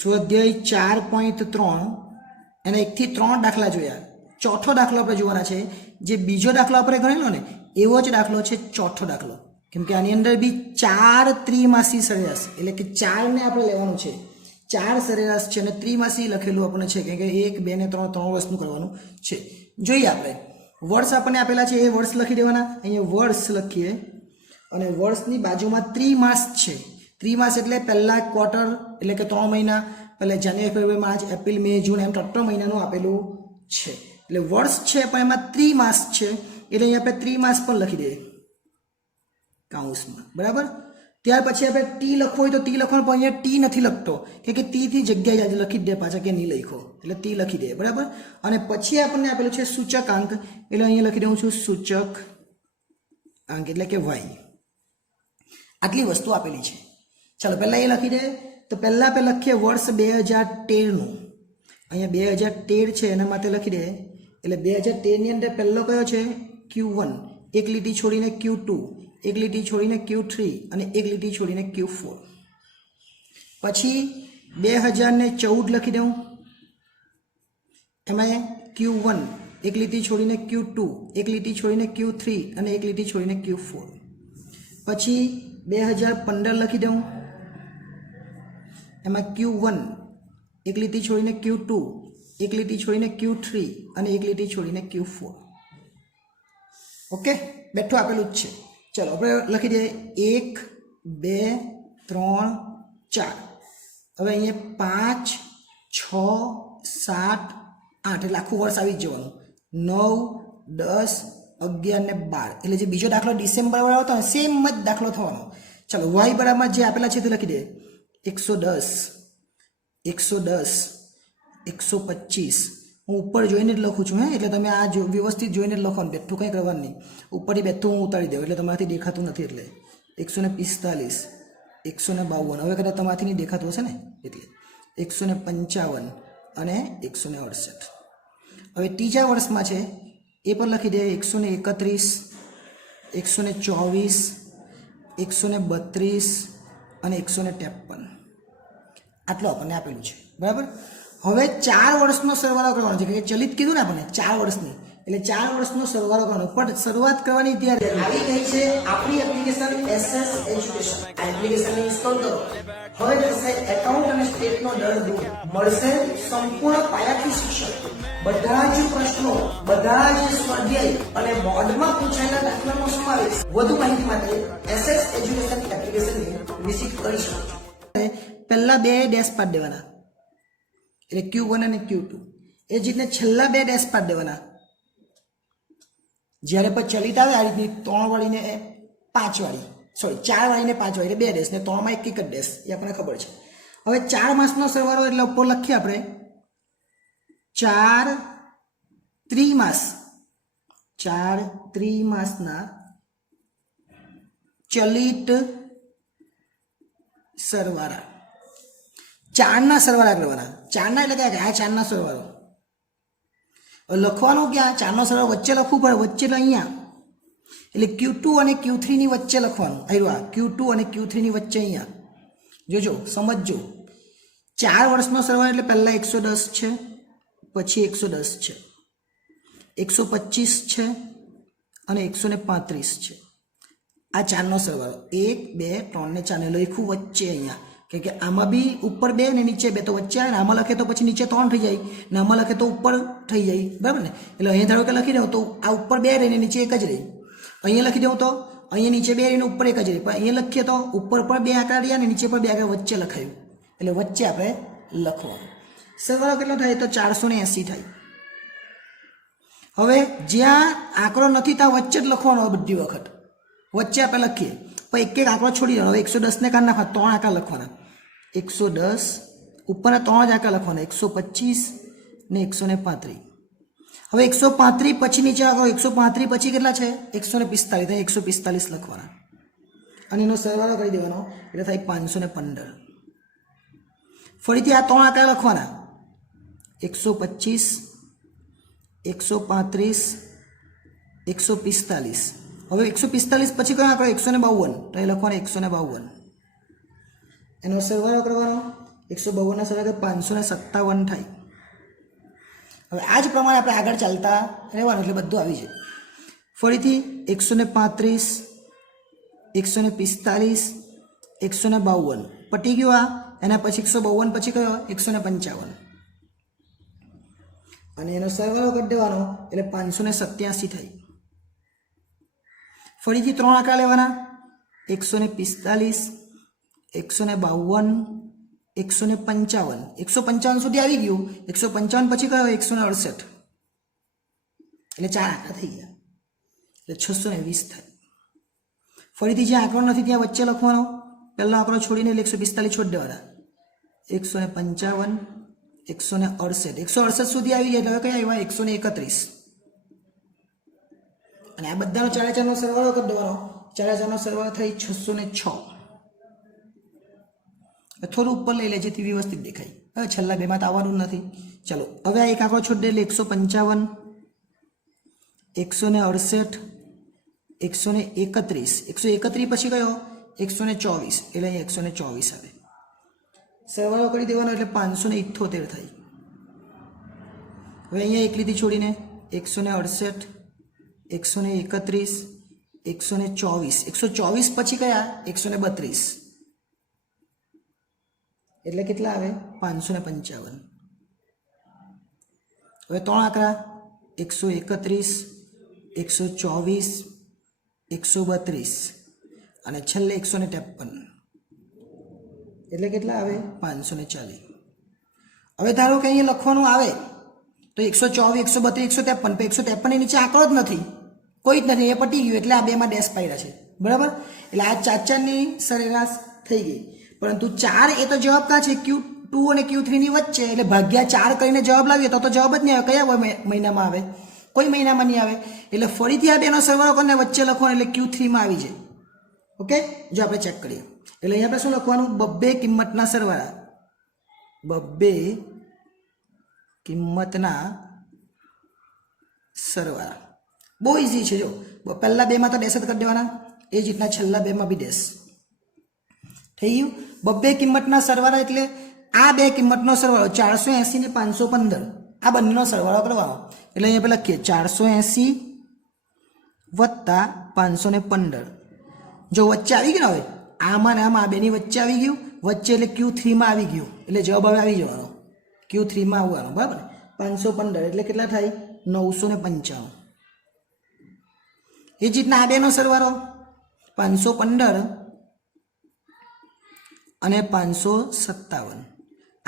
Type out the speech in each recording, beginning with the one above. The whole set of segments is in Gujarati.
સ્વાધ્યાય 4.3 એના 1 થી 3 દાખલા જોયા. ચોથો દાખલો આપણે જોવાના છે. જે બીજો દાખલો આપણે ગણેલો ને એવો જ દાખલો છે ચોથો દાખલો, કેમ કે આની અંદર બી 4 ત્રિમાસી સરેરાશ એટલે કે 4 ને આપણે લેવાનું છે. 4 સરેરાશ છે અને ત્રિમાસી લખેલું આપણને છે કે 1 2 ને 3 3 વર્ષનું કરવાનું છે. જોઈએ આપણે વર્ષ આપણને આપેલા છે એ વર્ષ લખી દેવાના. અહીંયા વર્ષ લખીએ અને વર્ષની બાજુમાં ત્રિમાસ છે. ત્રિમાસ એટલે પહેલા ક્વાર્ટર એટલે કે 3 મહિના, પહેલા જાન્યુઆરી ફેબ્રુઆરી માર્ચ એપ્રિલ મે જૂન એમ 3 મહિનાનું આપેલું છે. એટલે વર્ષ છે પણ એમાં ત્રિમાસ છે એટલે અહીંયા આપણે ત્રિમાસ પણ લખી દઈએ કૌંસમાં, બરાબર. ત્યાર પછી આપણે ટી લખવું હોય તો ટી લખવાનું, પણ અહીંયા ટી નથી લખતો કે ટી થી જગ્યાએ આજે લખી દે પાછા કે નહીં લખો એટલે ટી લખી દે, બરાબર. અને પછી આપણને આપેલું છે સૂચકાંક એટલે અહીંયા લખી દઉં છું સૂચક અંક એટલે કે વાય. આટલી વસ્તુ આપેલી છે. ચાલો પહેલાં એ લખી દે. તો પહેલાં આપણે લખીએ વર્ષ 2013નું. અહીંયા 2013 છે એના માટે લખી દે. એટલે 2013 ની અંદર પહેલો કયો છે Q1, એક લીટી છોડીને Q2, એક લીટી છોડીને Q3 અને એક લીટી છોડીને Q4. પછી 2014 લખી દઉં. એમાં Q1 એક લીટી છોડીને Q2, એક લીટી છોડીને Q3 અને એક લીટી છોડીને Q4. પછી 2015 લખી દઉં. એમાં Q1 એક લીટી છોડીને Q2, એક લીટી છોડીને Q3 અને એક લીટી છોડીને Q4. ઓકે, બેઠું આપેલું જ છે. ચલો આપણે લખી દઈએ 1 2 3 4. હવે અહીંયા 5 6 7 8 એટલે આખું વર્ષ આવી જ જવાનું. 9 10 11 ને 12 એટલે જે બીજો દાખલો ડિસેમ્બર વાળો હતો ને સેમ જ દાખલો થવાનો. ચલો વાય બરાબર જે આપેલા છે તે લખી દે. 110 110 125. હું ઉપર જોઈને જ લખું છું એટલે તમે આ વ્યવસ્થિત જોઈને જ લખવાનું, બેઠું કંઈ કરવાનું નહીં. ઉપરથી બેઠું હું ઉતારી દઉં એટલે તમારાથી દેખાતું નથી. એટલે 145 152. હવે કદાચ તમારાથી નહીં દેખાતું હશે ને એટલે 155 અને 168. હવે ત્રીજા વર્ષમાં છે એ પણ લખી દે. 131 124 132 અને 153. આટલું આપણને આપેલું છે, બરાબર. હવે 4 વર્ષનો સરવાળો કરવાનો છે કે ચલિત કીધું ને આપણને 4 વર્ષની એટલે 4 વર્ષનો સરવાળો કરવાનો. પણ શરૂઆત કરવાની ત્યારે આવી ગઈ છે આપણી એપ્લિકેશન SS એજ્યુકેશન. આ એપ્લિકેશનને ઇન્સ્ટોલ કરો. હવે જશે એકાઉન્ટ અને સ્ટેટનો દર દૂર મળશે સંપૂર્ણ પાયાથી શિક્ષણ. બધા જ પ્રશ્નો, બધા જ સ્વાધ્યાય અને બોર્ડમાં પૂછાયેલા દાખલાનો સમાવેશ. વધુ માહિતી માટે SS એજ્યુકેશન એપ્લિકેશનને વિઝિટ કરી શકો છો. પહેલા 2 ડેશ પાડી દેવાના એટલે Q1 અને Q2. એ જ રીતના છેલ્લા 2 ડેશ પાડી દેવાના. જ્યારે પછી ચલિત આવે આ રીતની 3 વાળીને 5 વાળી, સોરી 4 વાળીને 5 વાળી એટલે 2 ડેશ ને 3 માં એક જ ડેશ, એ આપણને ખબર છે. હવે 4 માસનો સરવાળો એટલે ઉપર લખીએ આપણે 4 ત્રિમાસ. 4 ત્રિમાસના ચલિત સરવાળા. 4ના સરવાળા કરવાના. 4ના એટલે કે આ 4ના સરવાળો લખવાનું ક્યાં? 4નો સરવાળો વચ્ચે લખવું પડે. વચ્ચે એટલે અહીંયા એટલે Q2 અને Q3 ની વચ્ચે લખવાનું. આવ્યું Q2 અને Q3 ની વચ્ચે અહીંયા. જોજો, સમજજો. 4 વર્ષનો સરવાળો એટલે પહેલા 110 છે, પછી 110 છે, 125 છે અને 135 છે. આ 4નો સરવાળો 1 2 3 ને 4 ને લખ્યું વચ્ચે અહીંયા. કે આમાં બી ઉપર 2 ને નીચે 2 તો વચ્ચે આવે ને. આમાં લખે તો પછી નીચે 3 થઈ જાય ને આમાં લખે તો ઉપર થઈ જાય, બરાબર ને. એટલે અહીંયા ધારો કે લખી દઉં તો આ ઉપર 2 રહે ને નીચે 1 જ રહે. અહીંયા લખી દઉં તો અહીંયા નીચે 2 રહીને ઉપર 1 જ રહે. પણ અહીંયા લખીએ તો ઉપર પર 2 આંકડા રહ્યા ને નીચે પર 2 આંકડા વચ્ચે લખાયું એટલે વચ્ચે આપણે લખવાનું. સરવાળો કેટલો થાય તો 480 થાય. હવે જ્યાં આંકડો નથી ત્યાં વચ્ચે જ લખવાનો બધી વખત. વચ્ચે આપણે લખીએ પણ એક એક આંકડો છોડી દેવાનો. 110 ને કાઢી નાખવા 3 આંકડા લખવાના. 110 ઉપરના 3 જ આંકડા લખવાના 125 ને 135. હવે 135 પછી નીચે આંકડો 135 પછી કેટલા છે 145. 145 લખવાના અને એનો સરવાળો કરી દેવાનો એટલે થાય 515. ફરીથી આ 3 આંકડા લખવાના 125 135 145. હવે 145 પછી કયો આંકડો 152 તો એ લખવાનો 152. એનો સરવાળો કરવાનો 152 સરવાળો 557 થાય. હવે આ જ પ્રમાણે આપણે આગળ ચાલતા રહેવાનું એટલે બધું આવી જાય. ફરીથી 135, 145, 152 પટી ગયું. આ એના પછી 152 પછી કયો 155 અને એનો સરવાળો કરી દેવાનો એટલે 587 થાય. ફરીથી 3 આંકડા લેવાના 145, 152, 155. 155 સુધી આવી ગયું. 155 પછી કયો 168 એટલે 4 આંકડા થઈ ગયા એટલે 620 થાય. ફરીથી જે આંકડો નથી ત્યાં વચ્ચે લખવાનો. પહેલો આંકડો છોડીને એટલે 145 છોડી દેવાના. 155, 168, 168 સુધી આવી જાય એટલે કયા આવ્યા 131 અને આ બધાનો 4 4નો સરવાળો કરી દેવાનો. 4 4નો સરવાળો થઈ 606. થોડું ઉપર લઈ લે જેથી વ્યવસ્થિત દેખાય. હવે છેલ્લા બેમાં તો આવવાનું નથી. ચલો હવે આ એક આંકડો છોડી દે એટલે 155, 168, 131. 131 પછી કયો 124 એટલે અહીં 124 આવે. સરવાળો કરી દેવાનો એટલે 578 થાય. હવે અહીંયા એક લીટી છોડીને 168, 131, 124. 124 પછી કયા 132 એટલે કેટલા આવે 555. હવે 3 આંકડા 131, 124, 132 અને છેલ્લે 153 એટલે કેટલા આવે 540. હવે ધારો કે અહીંયા લખવાનું આવે તો 124, 132, 153 153 ની નીચે આંકડો જ નથી, કોઈ જ નથી, એ પટી ગયું એટલે આ બેમાં ડેશ પાડ્યા છે. બરાબર, એટલે આ 4 4ની સરેરાશ થઈ ગઈ. પરંતુ 4 એ તો જવાબ ક્યાં છે Q2 અને Q3 ની વચ્ચે એટલે ભાગ્યા 4 કરીને જવાબ લાવીએ તો જવાબ જ નહીં આવે. કયા મહિનામાં આવે? કોઈ મહિનામાં નહીં આવે. એટલે ફરીથી આ બેનો સરવાળો કરીને વચ્ચે લખવાનો એટલે Q3 માં આવી જાય. ઓકે, જો આપણે ચેક કરીએ એટલે અહીંયા આપણે શું લખવાનું બબ્બે કિંમતના સરવાળા. બબ્બે કિંમતના સરવાળા બહુ ઇઝી છે. જો પહેલા બેમાં તો ડેશ જ કરી દેવાના, એ જ રીતના છેલ્લા બેમાં બી ડેશ થઈ ગયું. બબ્બે કિંમતના સરવાળા એટલે આ બે કિંમતનો સરવાળો 480 ને 515 આ બંનેનો સરવાળો કરવાનો. એટલે અહીંયા પેલા લખીએ 480 વત્તા 515. જો વચ્ચે આવી ગયું હવે આમાં ને આમાં આ બેની વચ્ચે આવી ગયું, વચ્ચે એટલે Q3 માં આવી ગયું એટલે જવાબ હવે આવી જવાનો Q3 માં આવવાનો. બરાબર, 515 એટલે કેટલા થાય 995. એ જ રીતના આ બેનો સરવાળો 515 અને 557.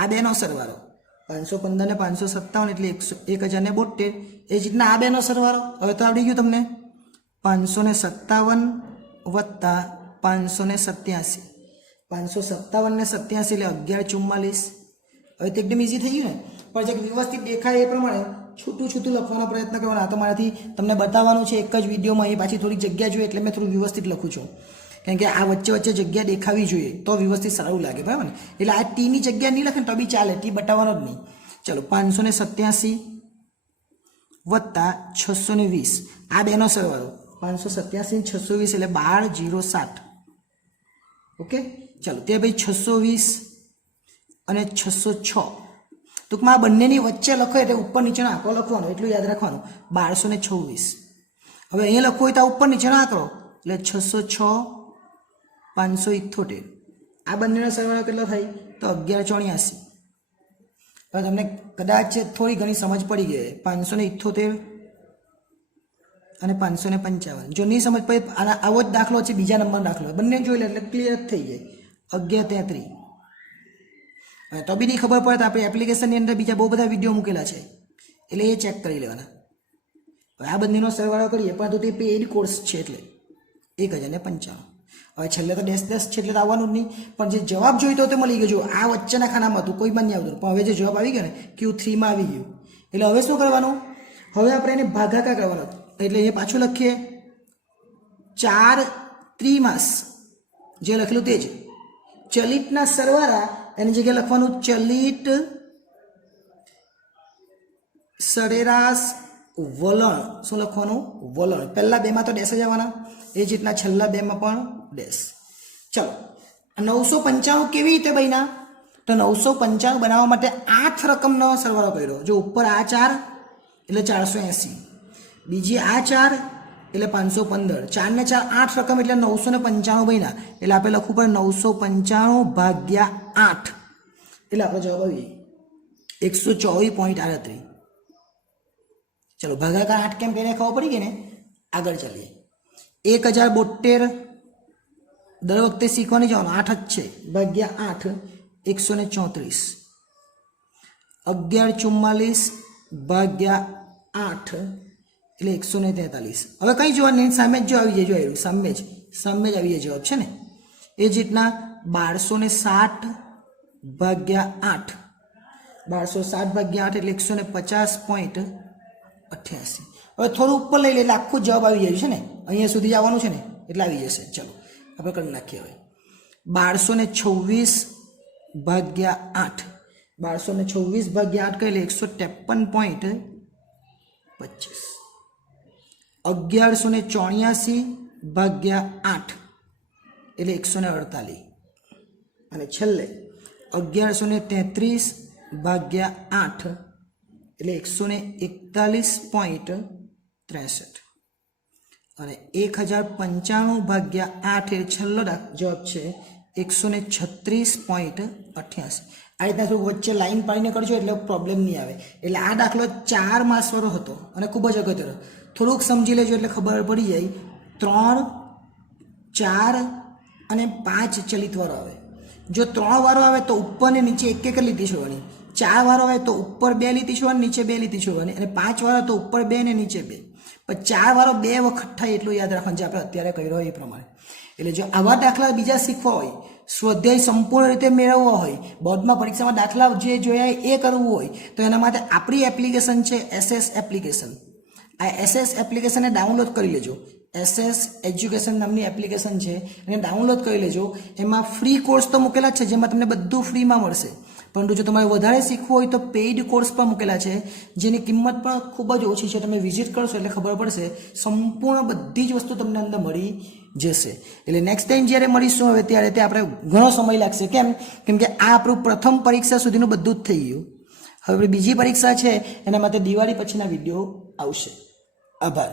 આ બેનો સરવાળો 515 ને 557 એટલે 1072. એ જ રીતના આ બેનો સરવાળો હવે તો આવડી ગયું તમને 557 વત્તા 587. 557 ને 87 એટલે 1144. હવે તો એકદમ ઇઝી થઈ ગયું ને. પણ જે વ્યવસ્થિત દેખાય એ પ્રમાણે છૂટું છૂટું લખવાનો પ્રયત્ન કરવાનો. આ તો મારાથી તમને બતાવવાનું છે એક જ વિડીયોમાં. અહીં પાછી થોડીક જગ્યા જોઈએ એટલે મેં થોડું વ્યવસ્થિત લખું છું, કારણ કે આ વચ્ચે વચ્ચે જગ્યા દેખાવી જોઈએ તો વ્યવસ્થિત સારું લાગે. બરાબર ને, એટલે આ ટીની જગ્યા નહીં લખે ને તો બી ચાલે, ટી બતાવવાનો જ નહીં. ચલો 587 વત્તા 620 આ બેનો સરવાળો 587 ને 620 એટલે 12007. ઓકે, ચલો તે ભાઈ 620 અને 606 ટૂંકમાં આ બંનેની વચ્ચે લખો એટલે ઉપર નીચેનો આંકડો લખવાનો, એટલું યાદ રાખવાનું 1226. હવે અહીંયા લખવું હોય તો ઉપર નીચેનો આંકડો એટલે 606 578. આ બંનેનો સરવાળો કેટલો થાય તો 1184. હવે તમને કદાચ થોડી ઘણી સમજ પડી ગઈ. 578 અને 555. જો નહીં સમજ પડે આના આવો જ દાખલો છે, બીજા નંબરનો દાખલો, બંને જોઈ લે એટલે ક્લિયર થઈ જાય. 1133. તો બી નહીં ખબર પડે તો આપણે એપ્લિકેશનની અંદર બીજા બહુ બધા વિડીયો મૂકેલા છે એટલે એ ચેક કરી લેવાના. હવે આ બંનેનો સરવાળો કરીએ પરંતુ તે પેઇડ કોર્સ છે એટલે 1095. હવે છેલ્લે તો ડેશ છે એટલે તો આવવાનું જ નહીં, પણ જે જવાબ જોઈતો તો મળી ગયો. જો આ વચ્ચેના ખાનામાં હતું કોઈ પણ નહીં આવતું, પણ હવે જે જવાબ આવી ગયો ને Q3 માં આવી ગયું. એટલે હવે શું કરવાનું, હવે આપણે એને ભાગાકાર કરવાનો. એટલે એ પાછું લખીએ 4 ત્રિમાસ જે લખેલું તે જ ચલિતના સરવાળા એની જગ્યાએ લખવાનું ચલિત સરેરાશ વલણ. શું લખવાનું વલણ. પહેલા બેમાં તો ડેશ જ આવવાના, એ જ રીતના છેલ્લા બેમાં પણ ડેશ. ચલો 995 કેવી રીતે બન્યા તો 995 બનાવવા માટે 8 રકમનો સરવાળો કર્યો. જો ઉપર આ 4 એટલે 480, બીજી આ 4 એટલે 515, 4 ને 4 8 રકમ એટલે 995 બન્યા. એટલે આપણે લખવું પડે 995 ભાગ્યા 8 એટલે આપણો જવાબ આવી 124.38. ચલો ભાગાકાર 8 કેમ કરીને ખબર પડી ગઈ ને. આગળ ચાલીએ. 1072 દર વખતે શીખવાની જવાનું 8 જ છે ભાગ્યા 8 134, 1144 ભાગ્યા 8 એટલે 143. હવે કઈ જોવાનું સામે જ જો આવી જાય, જો સામે જ આવી જાય જવાબ છે ને. એ જ રીતના 1260 ભાગ્યા 8, 1260 ભાગ્યા 8 એટલે 150.88. હવે થોડું ઉપર લઈ લે એટલે આખું જવાબ આવી જાય છે ને. અહીંયા સુધી આવવાનું છે ને એટલે આવી જશે. ચલો આપણે કરી નાખીએ. હવે 1226 ભાગ્યા 8, 1226 ભાગ્યા 8 એટલે 153.25, 1184 ભાગ્યા 8 એટલે 148, અને છેલ્લે 1133 ભાગ્યા 8 એટલે 141.63, અને 1095 ભાગ્યા 8 એ છેલ્લો જવાબ છે 136.88. આ રીતના થોડું વચ્ચે લાઈન પાડીને કરજો એટલે પ્રોબ્લેમ નહીં આવે. એટલે આ દાખલો 4 માર્ક્સવાળો હતો અને ખૂબ જ અગત્યનો. થોડુંક સમજી લેજો એટલે ખબર પડી જાય. 3, 4 અને 5 ચલિત વારો આવે. જો 3 વારો આવે તો ઉપર ને નીચે એક એક લીટી છોડવાની, 4 વારો આવે તો ઉપર 2 લીટી છોડવાની, નીચે 2 લીટી છોડવાની, અને 5 વારો તો ઉપર 2 ને નીચે 2. પણ 4 વારો 2 વખત થાય એટલું યાદ રાખવાનું, જે આપણે અત્યારે કર્યો એ પ્રમાણે. એટલે જો આવા દાખલા બીજા શીખવા હોય, સ્વાધ્યાય સંપૂર્ણ રીતે મેળવવો હોય, બોર્ડમાં પરીક્ષામાં દાખલા જે જોયા એ કરવું હોય, તો એના માટે આપણી એપ્લિકેશન છે SS એપ્લિકેશન. આ SS એપ્લિકેશનને ડાઉનલોડ કરી લેજો. SS એજ્યુકેશન નામની એપ્લિકેશન છે, એને ડાઉનલોડ કરી લેજો. એમાં ફ્રી કોર્સ તો મૂકેલા જ છે જેમાં તમને બધું ફ્રીમાં મળશે, પરંતુ જો તમારે વધારે શીખવું હોય તો પેઇડ કોર્સ પણ મૂકેલા છે જેની કિંમત પણ ખૂબ જ ઓછી છે. તમે વિઝિટ કરશો એટલે ખબર પડશે, સંપૂર્ણ બધી જ વસ્તુ તમને અંદર મળી જશે. એટલે નેક્સ્ટ ટાઈમ જ્યારે મળીશું હવે ત્યારે તે આપણે ઘણો સમય લાગશે. કેમ કે આ આપણું પ્રથમ પરીક્ષા સુધીનું બધું જ થઈ ગયું. હવે બીજી પરીક્ષા છે એના માટે દિવાળી પછીના વિડીયો આવશે. આભાર.